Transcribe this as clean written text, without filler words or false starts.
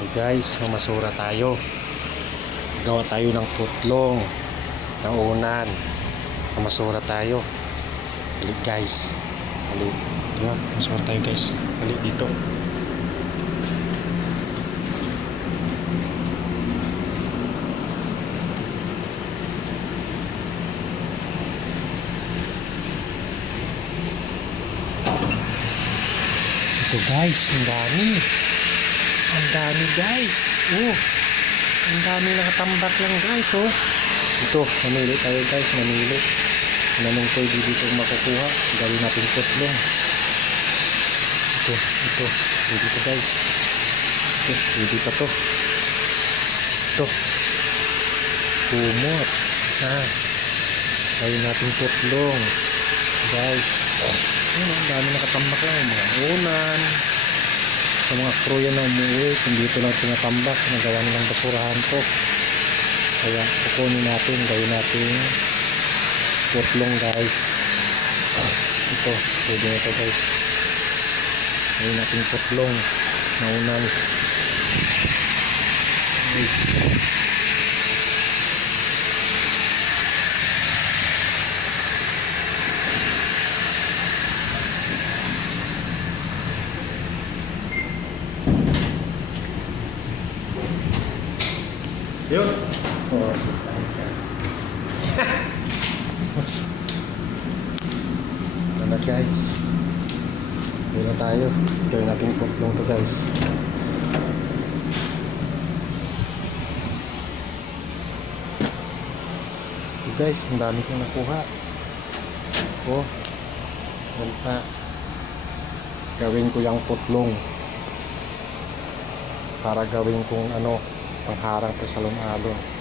Guys, mamasura tayo. Gawa tayo ng putlong, ng unan. Mamasura tayo. Balik guys. Balik. Diba? Mamasura tayo guys. Balik dito. Ito guys, ang dami. Ang dami guys. Oh. Ang dami nakatambak lang guys, oh. Ito, mamili tayo guys, mamili. Anong pwede dito makukuha? Gawin natin putlong. Ito. Pwede ito guys. Ito, pwede pa to. Ito. Kumot. Ha. Gawin natin putlong. Guys. Ang dami nakatambak lang. Mga unan. Sa mga crew yan na umuwi, kung dito lang tinatambak, nagawa nilang basurahan to. Kaya kukunin natin, gawin natin putlong guys. Ito, pwede na ito guys. Gawin natin putlong na unan. Yun. Oh. Ano guys? Yun na tayo. Gawin natin putlong to guys. So guys, ang dami kong nakuha. Oh. Banta. Gawin ko yung putlong. Para gawin kong ano, pangharang ko sa alon-alon.